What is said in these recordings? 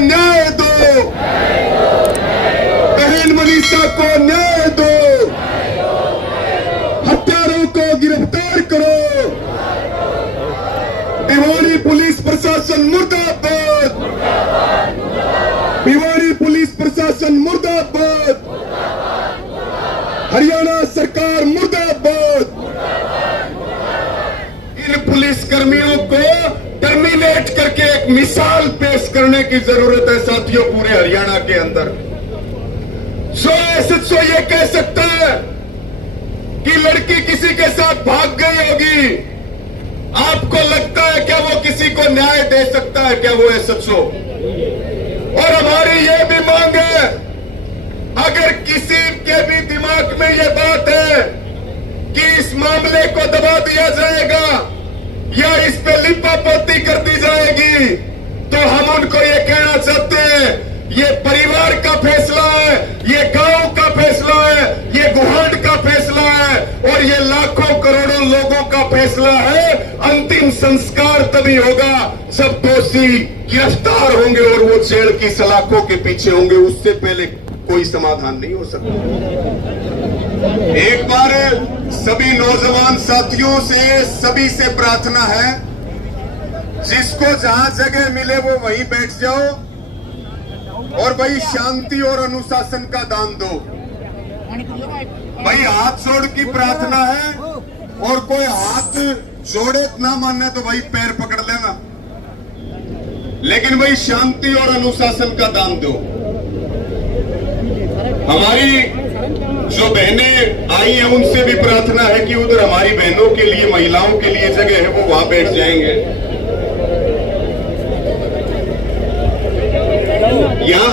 न्याय दो, बहन मनीषा को न्याय दो, हत्यारों को गिरफ्तार करो। भिवानी पुलिस प्रशासन मुर्दाबाद, भिवानी पुलिस प्रशासन मुर्दाबाद, हरियाणा सरकार मुर्दाबाद। इन पुलिस कर्मियों को टर्मिनेट करके एक मिसाल पेश करने की जरूरत है साथियों पूरे हरियाणा के अंदर। सो एसएचओ ये कह सकता है कि लड़की किसी के साथ भाग गई होगी, आपको लगता है क्या वो किसी को न्याय दे सकता है क्या वो एसएचओ? और हमारी ये भी मांग है, अगर किसी के भी दिमाग में ये बात है कि इस मामले को दबा दिया जाएगा या इस पे लिपापोती कर दी जाएगी, तो हम उनको ये कहना चाहते हैं, ये परिवार का फैसला है, ये गांव का फैसला है, ये गुहाट का फैसला है और ये लाखों करोड़ों लोगों का फैसला है। अंतिम संस्कार तभी होगा जब दोषी गिरफ्तार होंगे और वो जेल की सलाखों के पीछे होंगे, उससे पहले कोई समाधान नहीं हो सकता। एक बार सभी नौजवान साथियों से, सभी से प्रार्थना है, जिसको जहां जगह मिले वो वहीं बैठ जाओ और भाई शांति और अनुशासन का दान दो। भाई हाथ जोड़ की प्रार्थना है और कोई हाथ जोड़े ना माने तो भाई पैर पकड़ लेना, लेकिन भाई शांति और अनुशासन का दान दो। हमारी जो बहनें आई हैं उनसे भी प्रार्थना है कि उधर हमारी बहनों के लिए, महिलाओं के लिए जगह है, वो वहां बैठ जाएंगे।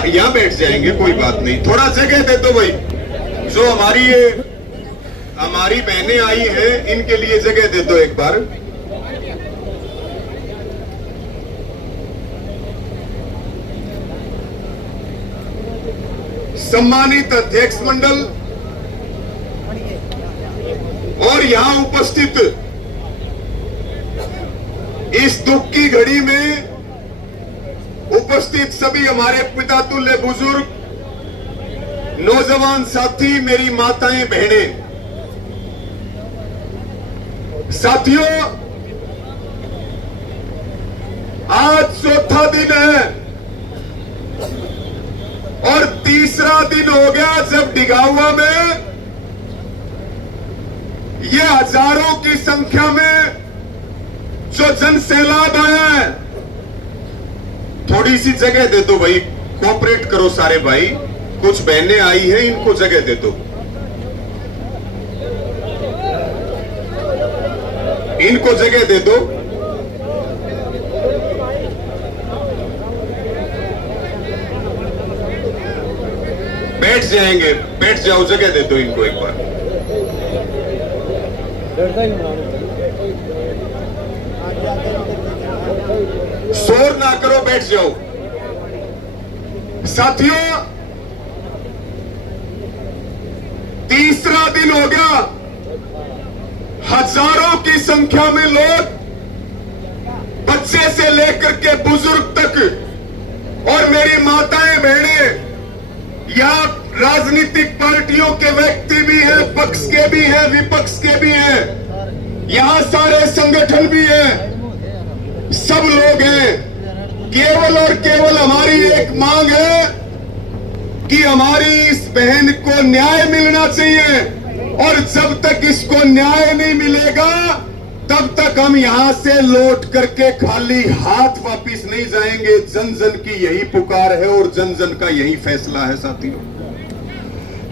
यहाँ बैठ जाएंगे, कोई बात नहीं, थोड़ा जगह दे दो भाई। जो हमारी बहनें आई हैं इनके लिए जगह दे दो एक बार। सम्मानित अध्यक्ष मंडल और यहां उपस्थित इस दुख की घड़ी में उपस्थित सभी हमारे पिता तुल्य बुजुर्ग, नौजवान साथी, मेरी माताएं, बहनें, साथियों, आज चौथा दिन है और तीसरा दिन हो गया जब डिगावा में ये हजारों की संख्या में जो जन सैलाब आया है। थोड़ी सी जगह दे दो भाई, कोऑपरेट करो सारे भाई, कुछ बहनें आई हैं इनको जगह दे दो, इनको जगह दे दो। बैठ जाएंगे, बैठ जाओ, जगह दे दो इनको एक बार। शोर ना करो, बैठ जाओ। साथियों, तीसरा दिन हो गया, हजारों की संख्या में लोग, बच्चे से लेकर के बुजुर्ग तक और मेरी माताएं, बहनें, यहां राजनीतिक पार्टियों के व्यक्ति भी हैं, पक्ष के भी हैं, विपक्ष के भी हैं, यहां सारे संगठन भी हैं, सब लोग हैं। केवल और केवल हमारी एक मांग है कि हमारी इस बहन को न्याय मिलना चाहिए और जब तक इसको न्याय नहीं मिलेगा तब तक हम यहां से लौट करके खाली हाथ वापिस नहीं जाएंगे। जन जन की यही पुकार है और जन जन का यही फैसला है।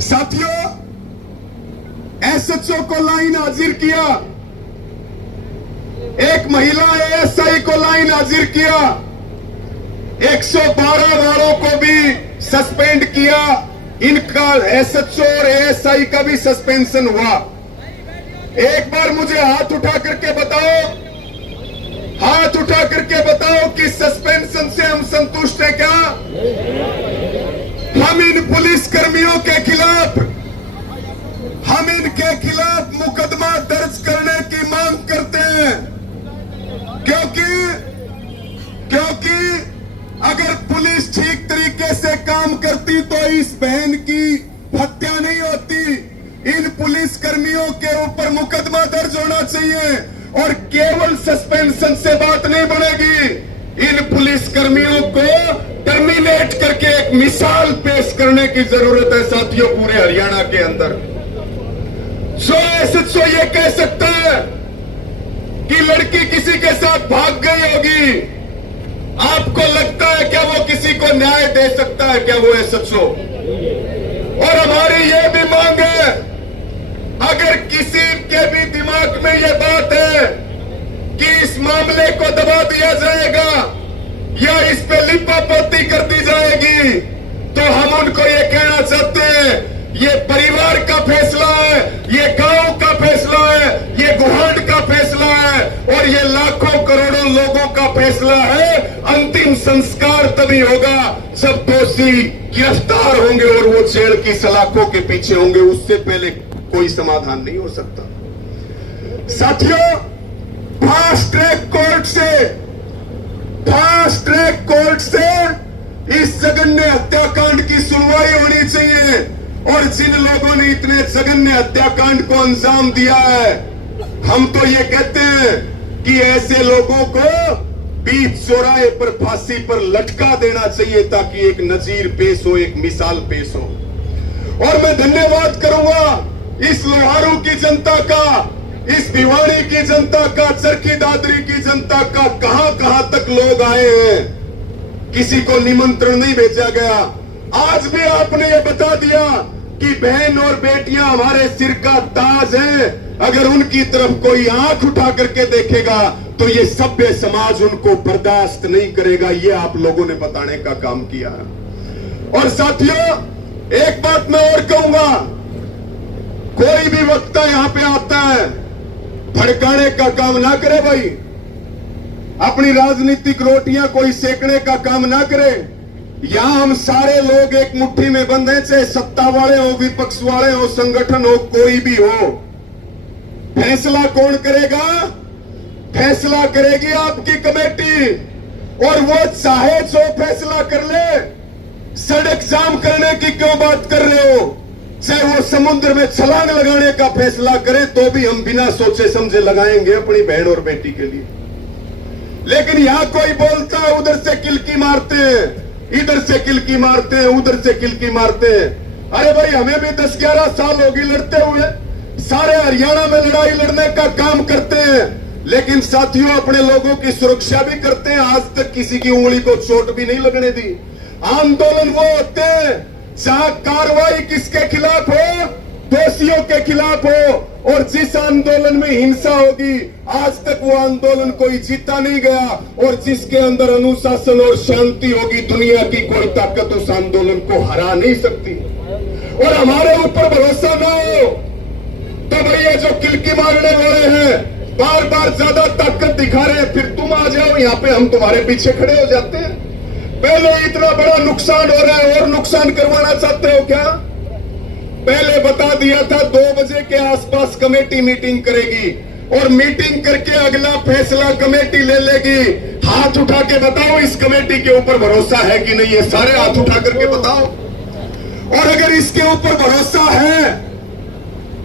साथियों, एसएचओ को लाइन हाजिर किया, एक महिला एएसआई को लाइन हाजिर किया, 112 वालों को भी सस्पेंड किया, इनका एसएचओ और एएसआई का भी सस्पेंशन हुआ। एक बार मुझे हाथ उठा करके बताओ, हाथ उठा करके बताओ कि सस्पेंशन से हम संतुष्ट हैं क्या? हम इन पुलिस कर्मियों के खिलाफ, हम इनके खिलाफ मुकदमा दर्ज करने की मांग करते हैं, क्योंकि अगर पुलिस ठीक होती तो इस बहन की हत्या नहीं होती। इन पुलिस कर्मियों के ऊपर मुकदमा दर्ज होना चाहिए और केवल सस्पेंशन से बात नहीं बनेगी। इन पुलिस कर्मियों को टर्मिनेट करके एक मिसाल पेश करने की जरूरत है साथियों पूरे हरियाणा के अंदर। सो एसएचओ ये कह सकता है कि लड़की किसी के साथ भाग गई होगी, आपको लगता है क्या वो किसी को न्याय दे सकता है क्या वो एसएचओ? और हमारी ये भी मांग है, अगर किसी के भी दिमाग में ये बात है कि इस मामले को दबा दिया जाएगा या इस पे लिपापोती कर दी जाएगी, तो हम उनको ये कहना चाहते हैं, ये परिवार का फैसला है, ये गांव का फैसला है, ये गुहाड़ का फैसला है और ये लाखों करोड़ों लोगों का फैसला है। अंतिम संस्कार तभी होगा जब दोषी गिरफ्तार होंगे और वो जेल की सलाखों के पीछे होंगे, उससे पहले कोई समाधान नहीं हो सकता। साथियों, फास्ट ट्रैक कोर्ट से इस जघन्य हत्याकांड की सुनवाई होनी चाहिए और जिन लोगों ने इतने जघन्य हत्याकांड को अंजाम दिया है, हम तो ये कहते हैं कि ऐसे लोगों को बीच चौराहे पर फांसी पर लटका देना चाहिए ताकि एक नजीर पेश हो, एक मिसाल पेश हो। और मैं धन्यवाद करूंगा इस लोहारू की जनता का, इस भिवाड़ी की जनता का, चरखी दादरी की जनता का। कहां तक लोग आए हैं, किसी को निमंत्रण नहीं भेजा गया। आज भी आपने ये बता दिया कि बहन और बेटियां हमारे सिर का ताज हैं। अगर उनकी तरफ कोई आंख उठा करके देखेगा तो ये सभ्य समाज उनको बर्दाश्त नहीं करेगा। ये आप लोगों ने बताने का काम किया है। और साथियों, एक बात मैं और कहूंगा, कोई भी वक्ता यहां पे आता है, भड़काने का काम ना करे भाई, अपनी राजनीतिक रोटियां कोई सेकने का काम ना करे। यहां हम सारे लोग एक मुट्ठी में बंद हैं, चाहे सत्ता वाले हो, विपक्ष वाले हो, संगठन हो, कोई भी हो। फैसला कौन करेगा? फैसला करेगी आपकी कमेटी, और वो चाहे जो फैसला कर ले। सड़क जाम करने की क्यों बात कर रहे हो? चाहे वो समुद्र में छलांग लगाने का फैसला करे तो भी हम बिना सोचे समझे लगाएंगे अपनी बहन और बेटी के लिए। लेकिन यहां कोई बोलता है, उधर से किलकी मारते हैं, इधर से किलकी मारते हैं, उधर से किलकी मारते हैं। अरे भाई, हमें भी 10-11 साल होगी लड़ते हुए, सारे हरियाणा में लड़ाई लड़ने का काम करते हैं, लेकिन साथियों अपने लोगों की सुरक्षा भी करते हैं। आज तक किसी की उंगली को चोट भी नहीं लगने दी। आंदोलन वो होते हैं जहां कार्रवाई किसके खिलाफ हो? दोषियों के खिलाफ हो। और जिस आंदोलन में हिंसा होगी, आज तक वो आंदोलन कोई जीता नहीं गया, और जिसके अंदर अनुशासन और शांति होगी, दुनिया की कोई ताकत उस आंदोलन को हरा नहीं सकती। और हमारे ऊपर भरोसा ना हो तो भैया जो किलकी मारने वाले हैं, बार बार ज्यादा ताकत दिखा रहे हैं, फिर तुम आ जाओ यहाँ पे, हम तुम्हारे पीछे खड़े हो जाते हैं। पहले इतना बड़ा नुकसान हो रहा है और नुकसान करवाना चाहते हो क्या? पहले बता दिया था 2 बजे के आसपास कमेटी मीटिंग करेगी, और मीटिंग करके अगला फैसला कमेटी ले लेगी। हाथ उठा के बताओ इस कमेटी के ऊपर भरोसा है कि नहीं है? सारे हाथ उठा करके बताओ। और अगर इसके ऊपर भरोसा है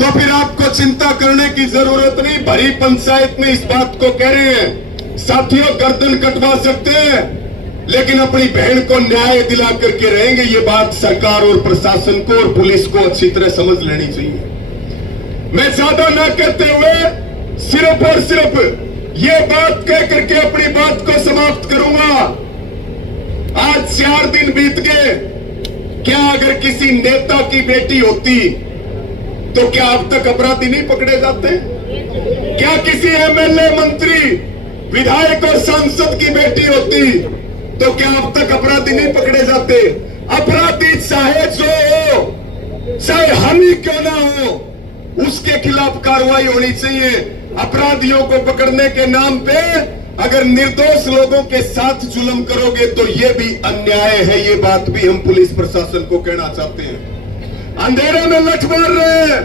तो फिर आपको चिंता करने की जरूरत नहीं। भरी पंचायत में इस बात को कह रहे हैं, साथियों गर्दन कटवा सकते हैं लेकिन अपनी बहन को न्याय दिला करके रहेंगे। ये बात सरकार और प्रशासन को और पुलिस को अच्छी तरह समझ लेनी चाहिए। मैं ज्यादा ना कहते हुए सिर्फ और सिर्फ ये बात कह करके अपनी बात को समाप्त करूंगा। आज 4 दिन बीत गए, क्या अगर किसी नेता की बेटी होती तो क्या अब तक अपराधी नहीं पकड़े जाते? क्या किसी एमएलए, मंत्री, विधायक और सांसद की बेटी होती तो क्या अब तक अपराधी नहीं पकड़े जाते? अपराधी चाहे जो हो, चाहे हम ही क्यों ना हो, उसके खिलाफ कार्रवाई होनी चाहिए। अपराधियों को पकड़ने के नाम पे अगर निर्दोष लोगों के साथ जुल्म करोगे तो ये भी अन्याय है। ये बात भी हम पुलिस प्रशासन को कहना चाहते हैं। अंधेरे में लठ मार रहे हैं,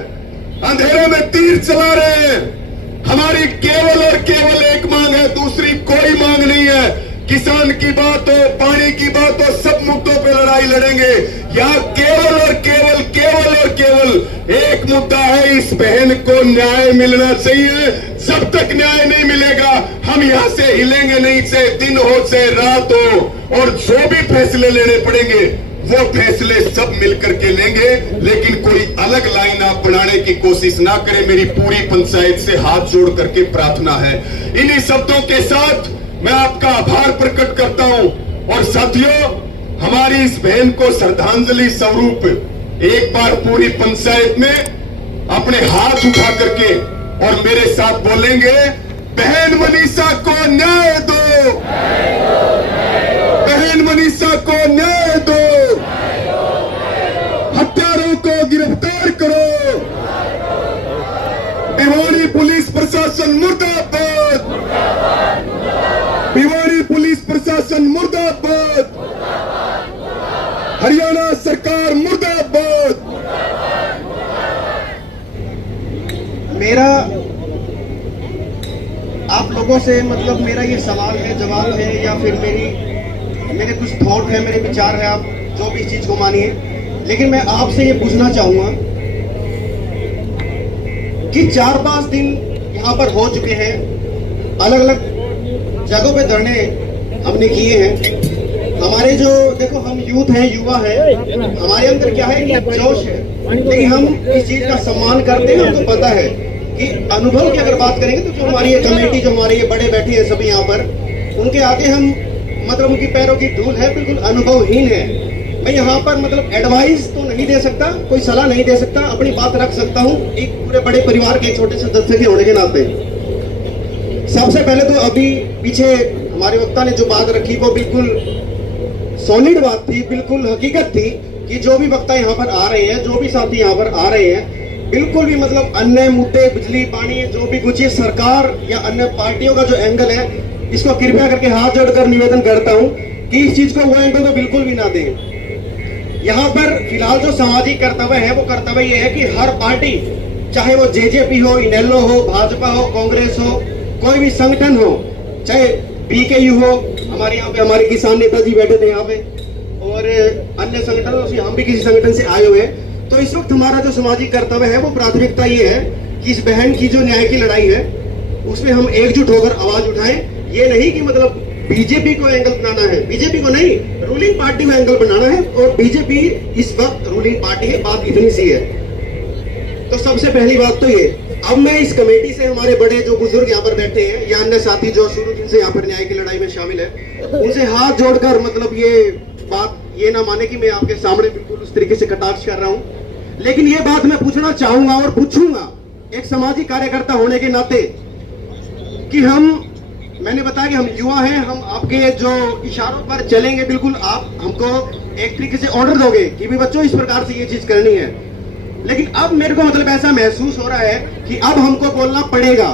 अंधेरे में तीर चला रहे हैं। हमारी केवल और केवल एक मांग है, दूसरी कोई मांग नहीं है किसान की बात हो, पानी की बात हो, सब मुद्दों पे लड़ाई लड़ेंगे। यहाँ केवल और केवल केवल और केवल एक मुद्दा है, इस बहन को न्याय मिलना चाहिए। जब तक न्याय नहीं मिलेगा हम यहाँ से हिलेंगे नहीं, चाहे दिन हो चाहे रात हो, और जो भी फैसले लेने पड़ेंगे वो फैसले सब मिलकर के लेंगे। लेकिन कोई अलग लाइन आप बनाने की कोशिश ना करें, मेरी पूरी पंचायत से हाथ जोड़ करके प्रार्थना है। इन्हीं शब्दों के साथ मैं आपका आभार प्रकट करता हूं। और साथियों, हमारी इस बहन को श्रद्धांजलि स्वरूप एक बार पूरी पंचायत में अपने हाथ उठा करके और मेरे साथ बोलेंगे, बहन मनीषा को न्याय दो, बहन मनीषा को न्याय दो, हत्यारों को गिरफ्तार करो, भिवानी पुलिस प्रशासन मुर्दाबाद, भिवानी पुलिस प्रशासन मुर्दाबाद, हरियाणा सरकार मुर्दाबाद। मेरा आप लोगों से मतलब मेरा ये सवाल है, जवाब है, या फिर मेरे कुछ थॉट है, मेरे विचार है, आप जो भी इस चीज को मानिए। लेकिन मैं आपसे ये पूछना चाहूंगा कि 4-5 दिन यहाँ पर हो चुके हैं, अलग अलग जगहों पे धरने हमने किए हैं। हमारे जो देखो, हम यूथ हैं, युवा है, हमारे अंदर क्या है कि जोश है, लेकिन हम इस चीज का सम्मान करते हैं। हमको पता है कि अनुभव की अगर बात करेंगे तो जो हमारी ये कमेटी, जो हमारे ये बड़े बैठे हैं सभी यहाँ पर, उनके आगे हम मतलब उनकी पैरों की धूल है, बिल्कुल अनुभवहीन है। मैं यहाँ पर मतलब एडवाइस तो नहीं दे सकता, कोई सलाह नहीं दे सकता, अपनी बात रख सकता हूँ एक पूरे बड़े परिवार के एक छोटे से सदस्य के होने के नाते। सबसे पहले तो अभी पीछे हमारे वक्ता ने जो बात रखी वो बिल्कुल सॉलिड बात थी, बिल्कुल हकीकत थी कि जो भी वक्ता यहाँ पर आ रहे हैं, जो भी साथी यहाँ पर आ रहे हैं, बिल्कुल भी मतलब अन्य मुद्दे, बिजली, पानी, जो भी कुछ सरकार या अन्य पार्टियों का जो एंगल है, इसको कृपया करके हाथ जोड़कर निवेदन करता हूँ कि इस चीज को वो एंगल तो बिल्कुल भी ना दें। यहाँ पर फिलहाल जो सामाजिक कर्तव्य है वो कर्तव्य ये है कि हर पार्टी, चाहे वो जेजेपी हो, इनेलो हो, भाजपा हो, कांग्रेस हो, कोई भी संगठन हो, चाहे बीकेयू हो, हमारे यहाँ पे हमारे किसान नेताजी बैठे थे यहाँ पे, और अन्य संगठनों से हम भी किसी संगठन से आए हुए हैं। तो इस वक्त हमारा जो सामाजिक कर्तव्य है वो प्राथमिकता ये है कि इस बहन की जो न्याय की लड़ाई है उसमें हम एकजुट होकर आवाज उठाएं। ये नहीं कि मतलब बीजेपी को एंगल बनाना है, बीजेपी को नहीं, रूलिंग पार्टी को एंगल बनाना है, और बीजेपी इस वक्त रूलिंग पार्टी है, बात इतनी सी है। तो सबसे पहली बात तो ये, अब मैं इस कमेटी से हमारे बड़े जो बुजुर्ग यहाँ पर बैठे हैं या अन्य साथी जो शुरू दिन से यहाँ पर न्याय की लड़ाई में शामिल है, उनसे हाथ जोड़कर मतलब ये बात ये ना माने कि मैं आपके सामने बिल्कुल उस तरीके से कटाक्ष कर रहा हूँ, लेकिन ये बात मैं पूछना चाहूंगा और पूछूंगा एक सामाजिक कार्यकर्ता होने के नाते कि मैंने बताया कि हम युवा हैं, हम आपके जो इशारों पर चलेंगे, बिल्कुल आप हमको एक तरीके से ऑर्डर दोगे कि भी बच्चों इस प्रकार से ये चीज करनी है। लेकिन अब मेरे को मतलब ऐसा महसूस हो रहा है कि अब हमको बोलना पड़ेगा।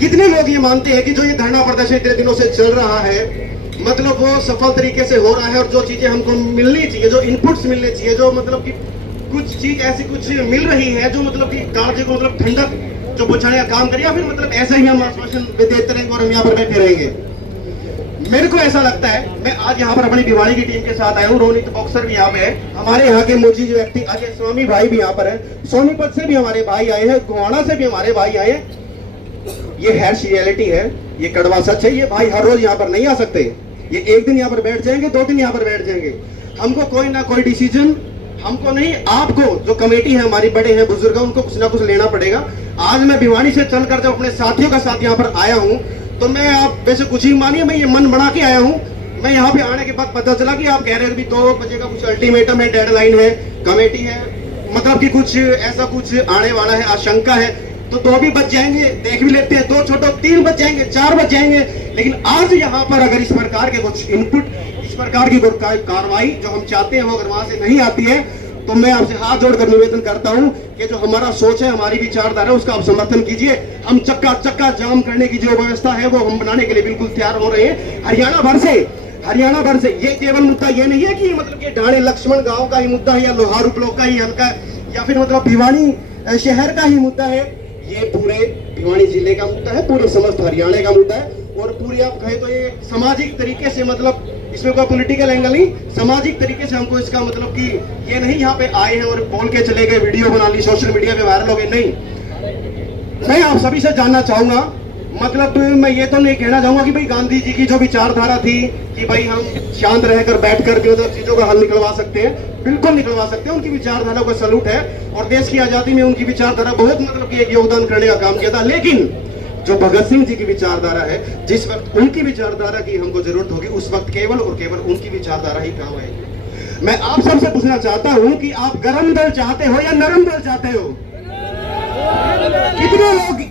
कितने लोग ये मानते हैं कि जो ये धरना प्रदर्शन इतने दिनों से चल रहा है, मतलब वो सफल तरीके से हो रहा है, और जो चीजें हमको मिलनी चाहिए, जो इनपुट्स मिलने चाहिए, जो मतलब कि कुछ चीज ऐसी कुछ मिल रही है जो मतलब कि कार्य को मतलब ठंडक जो बुझाने का काम करे, या फिर मतलब ऐसा ही हम आश्वासन देते रहेंगे और हम यहाँ पर बैठे रहेंगे। मेरे को ऐसा लगता है, मैं आज यहाँ पर अपनी भिवानी की टीम के साथ आया हूँ, रोनित बॉक्सर भी यहाँ पे है, हमारे यहाँ के मोची जो व्यक्ति अजय स्वामी भाई भी यहाँ पर है, सोनीपत से भी हमारे भाई आए हैं, गोवाड़ा से भी हमारे भाई आए हैं। ये हैश रियलिटी है, ये कड़वा सच है। ये भाई हर रोज यहाँ पर नहीं आ सकते, ये एक दिन यहाँ पर बैठ जाएंगे, 2 दिन यहाँ पर बैठ जाएंगे। हमको कोई ना कोई डिसीजन, हमको नहीं, आपको जो कमेटी है, हमारी बड़े हैं, बुजुर्ग हैं, उनको कुछ ना कुछ लेना पड़ेगा। आज मैं भिवानी से चलकर जब अपने साथियों का साथ यहाँ पर आया हूँ, तो मैं, आप वैसे कुछ ही मानिए, मैं ये मन बना के आया हूँ। मैं यहाँ पे आने के बाद पता चला कि आप कह रहे हैं कि 2 बजे का कुछ अल्टीमेटम है, डेडलाइन है, कमेटी है, मतलब कि कुछ ऐसा कुछ आने वाला है, आशंका है। तो 2 भी बच जाएंगे, देख भी लेते हैं, 2 छोटो 3 बच जाएंगे, 4 बच जाएंगे। लेकिन आज यहाँ पर अगर इस प्रकार के कुछ इनपुट, इस प्रकार की कार्रवाई जो हम चाहते हैं वो अगर वहां से नहीं आती है, तो मैं आपसे हाथ जोड़कर निवेदन करता हूं कि जो हमारा सोच है, हमारी विचारधारा है, उसका आप समर्थन कीजिए। हम चक्का जाम करने की जो व्यवस्था है वो हम बनाने के लिए बिल्कुल तैयार हो रहे हैं। हरियाणा भर से ये केवल मुद्दा ये नहीं है कि मतलब ये ढाणे लक्ष्मण गांव का ही मुद्दा है, या लोहारू ब्लॉक का ही हल्का, या फिर मतलब भिवानी शहर का ही मुद्दा है। ये पूरे भिवानी जिले का मुद्दा है, पूरे समस्त हरियाणा का मुद्दा है। और पूरी आप कहे तो ये सामाजिक तरीके से, मतलब इसमें कोई पॉलिटिकल एंगल नहीं, सामाजिक तरीके से हमको इसका मतलब कि ये नहीं यहाँ पे आए हैं और बोल के चले गए, वीडियो बना ली, सोशल मीडिया पे वायरल हो गए, नहीं। मैं आप सभी से जानना चाहूंगा, मतलब मैं ये तो नहीं कहना चाहूंगा कि भाई गांधी जी की जो विचारधारा थी कि भाई हम शांत रहकर बैठकर के उधर चीजों का हल निकलवा सकते हैं, बिल्कुल निकलवा सकते हैं, उनकी विचारधारा को सैल्यूट है और देश की आजादी में उनकी विचारधारा बहुत मतलब कि एक योगदान करने का काम किया था। लेकिन जो भगत सिंह जी की विचारधारा है, जिस वक्त उनकी विचारधारा की हमको जरूरत होगी उस वक्त केवल और केवल उनकी विचारधारा ही काम आएगी। मैं आप सबसे पूछना चाहता हूं कि आप गरम दल चाहते हो या नरम दल चाहते हो?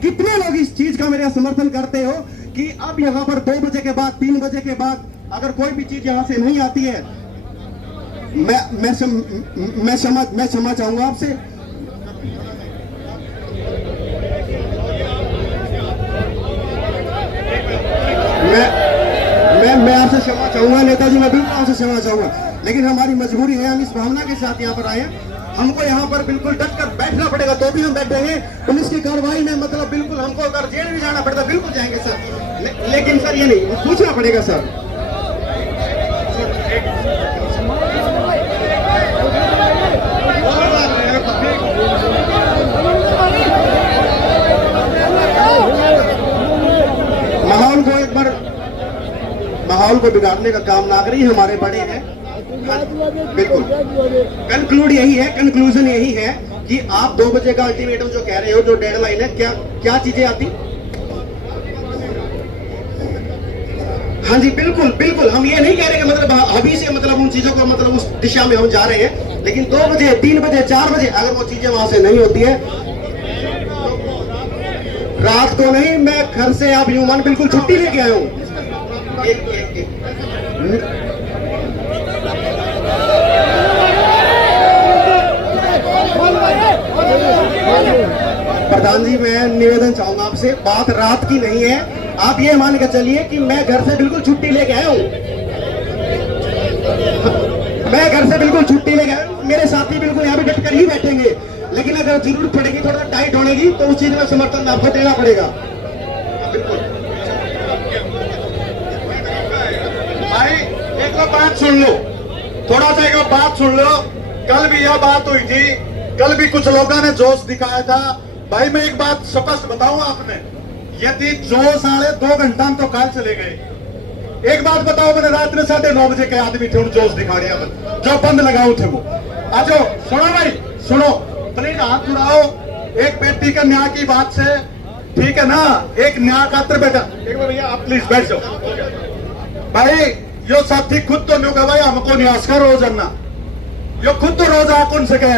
कितने लोग इस चीज का मेरा समर्थन करते हो कि अब यहाँ पर 2 बजे के बाद, 3 बजे के बाद अगर कोई भी चीज यहाँ से नहीं आती है, मैं क्षमा चाहूंगा आपसे। मैं आपसे क्षमा चाहूंगा नेताजी, मैं बिल्कुल आपसे क्षमा चाहूंगा, लेकिन हमारी मजबूरी है, हम इस भावना के साथ यहाँ पर आए हैं, हमको यहाँ पर बिल्कुल डट कर बैठना पड़ेगा, तो भी हम बैठे हैं। पुलिस की कार्रवाई में मतलब बिल्कुल हमको अगर जेल भी जाना पड़ता बिल्कुल जाएंगे सर, लेकिन सर ये नहीं, पूछना पड़ेगा सर। माहौल को बिगाड़ने का काम ना करिए, हमारे बड़े हैं। बिल्कुल कंक्लूड यही है, कंक्लूजन यही है कि आप 2 बजे का अल्टीमेटम जो कह रहे हो, जो डेडलाइन है, क्या चीजें आती? हाँ जी बिल्कुल बिल्कुल, हम ये नहीं कह रहे कि मतलब अभी से मतलब उन चीजों को मतलब उस दिशा में हम जा रहे हैं, लेकिन 2 बजे 3 बजे 4 बजे अगर वो चीजें वहां से नहीं होती है, रात को नहीं, मैं घर से आप यूं मान बिल्कुल छुट्टी लेके आया हूँ। प्रधान जी मैं निवेदन चाहूंगा आपसे, बात रात की नहीं है, आप ये मान के चलिए कि मैं घर से बिल्कुल छुट्टी लेके आया हूँ, मैं घर से बिल्कुल छुट्टी लेके आया हूँ, मेरे साथी बिल्कुल यहाँ पे डट कर ही बैठेंगे, लेकिन अगर जरूरत पड़ेगी थोड़ा टाइट होने की तो उस चीज में समर्थन आपको देना पड़ेगा। बिल्कुल भाई एक बात सुन लो, थोड़ा सा एक बात सुन लो। कल भी यह बात हुई थी, कल भी कुछ लोगों ने जोश दिखाया था। भाई मैं एक बात स्पष्ट बताऊं आपने, यदि जोश आए 2 घंटा तो काल चले गए। एक बात बताओ, मैंने रात में 9:30 बजे के आदमी थे, जोश दिखा रहे हैं, जो बंद लगाओ थे वो। आज सुनो भाई सुनो, प्लीज हाथ उड़ाओ एक बेटी का न्याय की बात से, ठीक है ना, एक न्याय खातर बेटा, एक बार भैया आप प्लीज बैठ जाओ। भाई यो साथी खुद तो नहीं होगा भाई, हमको न्यास का रोज अन्ना, यो खुद तो रोज आ कौन सके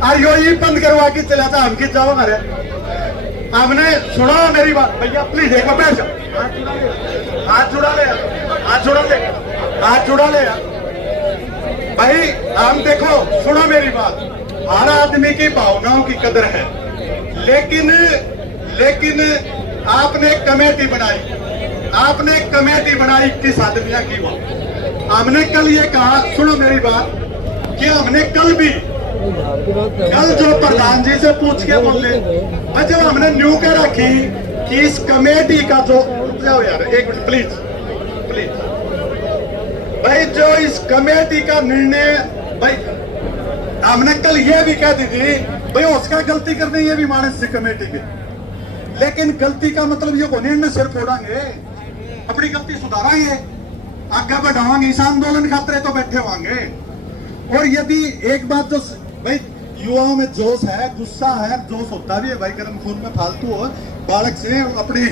और यो ही बंद करवा के चला था, हम किस जाओ हमारे, हमने सुना मेरी बात भैया प्लीज एक बार बैठ जाओ, हाथ जुड़ा ले, हाथ जुड़ा ले, हाथ जुड़ा ले भाई। हम देखो सुनो मेरी बात, हर आदमी की भावनाओं की कदर है, लेकिन आपने एक कमेटी बनाई, आपने एक कमेटी बनाई 21 आदमियों की, वो हमने कल ये कहा, सुनो मेरी बात, कि हमने कल जो प्रधान जी से पूछ के बोले, जब हमने न्यू के रखी कि इस कमेटी का जो, जाओ यार एक मिनट प्लीज प्लीज भाई, जो इस कमेटी का निर्णय भाई, हमने कल ये भी कह दी थी भाई उसका गलती करने ये भी मानस से कमेटी के, लेकिन गलती का मतलब ये निर्णय सिर फोड़ांगे, अपनी गलती सुधारांगे, आगे बढ़ावांगे, इस आंदोलन खातिर तो बैठे होंगे। और यदि एक बात जो भाई युवाओं में जोश है, गुस्सा है, जोश होता भी है भाई, गर्म खून में फालतू हो, बालक से अपने,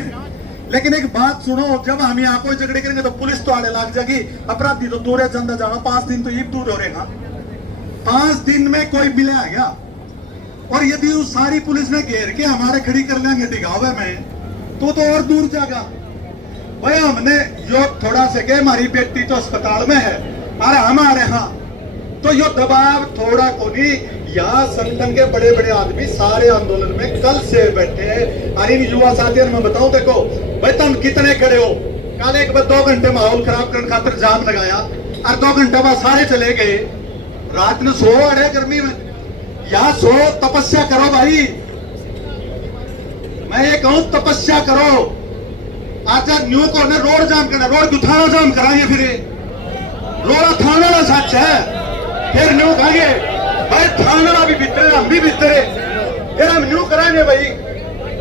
लेकिन एक बात सुनो, जब हम यहाँ कोई झगड़े करेंगे तो पुलिस तो आने लग जाएगी, अपराधी तो दूर है, जनता जाना 5 दिन तो ये दूर हो रहेगा, 5 दिन में कोई मिले आ गया, और यदि उस सारी पुलिस ने घेर के हमारे खड़ी कर लेंगे दिखावे में, तो और दूर जाएगा भाई। हमने जो थोड़ा से के हमारी बेटी तो अस्पताल में है, अरे हमारे यहाँ तो यो दबाव थोड़ा को नहीं, यहाँ संगठन के बड़े बड़े आदमी सारे आंदोलन में कल से बैठे हैं। अरे युवा साथियों मैं बताऊं, देखो भाई तुम कितने खड़े हो, कल एक बार 2 घंटे माहौल खराब करने खातिर जाम लगाया और 2 घंटे बाद सारे चले गए, रात में सो रहे गर्मी में, यहाँ सो तपस्या करो भाई, मैं ये कहूं तपस्या करो, अच्छा न्यू को ने रोड जाम करना, रोड क्यों थाना जाम कराएंगे फिर? रोड थाना वाला सच है, फिर न्यू कहेंगे भाई थाना वाला भी भीतर है, हम भी भीतर है, फिर हम न्यू कराएंगे भाई।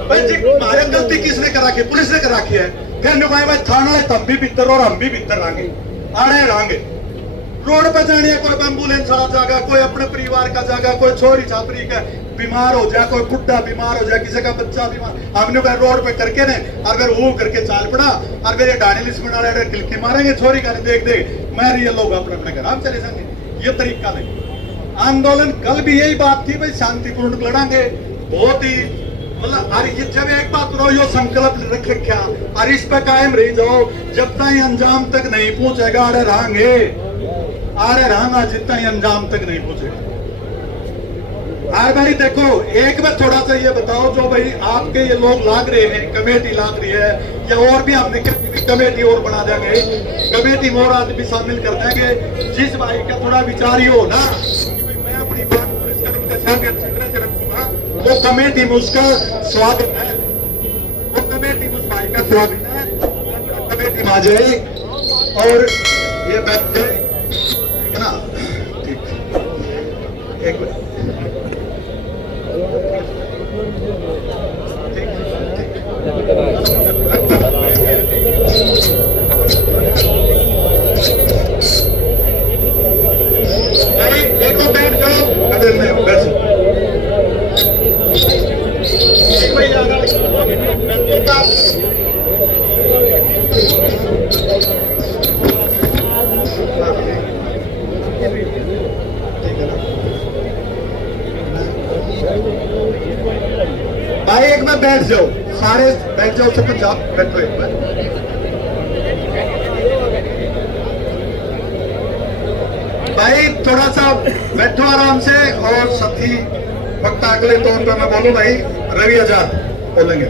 भाई जी हमारे गलती किसने करा के? पुलिस ने करा के है। फिर न्यू कहेंगे भाई थाना वाले तब भी भीतर और हम भी भीतर रहेंगे, आड़े रहेंगे। रोड पर जाने कोई एम्बुलेंस वाला जाएगा, कोई अपने परिवार का जाएगा, कोई छोरी छात्री का बीमार हो जाए, कोई बुढ़ा बीमार हो जाए, किसी का बच्चा बीमार, हमने कहा रोड पे करके ने अगर वो करके चाल पड़ा और फिर ये डायनी लिस्ट बना रहे किलकी मारेंगे छोरी का, देख देख मैं ये लोग अपने अपने घर हम चले जाएंगे। ये तरीका नहीं। आंदोलन कल भी यही बात थी भाई शांतिपूर्ण लड़ांगे, बहुत ही मतलब अरे ये जब एक बात करो यो संकल्प रख रखा और इस पर कायम रह जाओ, जब तक अंजाम तक नहीं पहुंचेगा अरे रहेंगे, अरे रहना जितना ही अंजाम तक नहीं पहुंचेगा। और भाई देखो एक बार थोड़ा सा ये बताओ, जो भाई आपके ये लोग लाग रहे हैं, कमेटी लाग रही है या और भी हमने कमेटी और बना देंगे, कमेटी में और आदमी शामिल कर देंगे। जिस भाई का थोड़ा विचार ही हो ना मैं अपनी बात पुलिस कानून के साथ अच्छी तरह से रखूंगा, वो कमेटी में उसका स्वागत है, वो कमेटी में उस भाई का स्वागत है, कमेटी में आ जाए और ये बैठ जाए ना। ठीक एक मिनट देखो बैठ जाओ, कदर में बैठ जाओ। भाई एक बार बैठ जाओ, सारे बैठ जाओ, सब पंजाब बैठो एक बार। भाई थोड़ा सा बैठो आराम से। और साथी वक्ता अगले तौर पर मैं बोलूं भाई रवि आजाद बोलेंगे।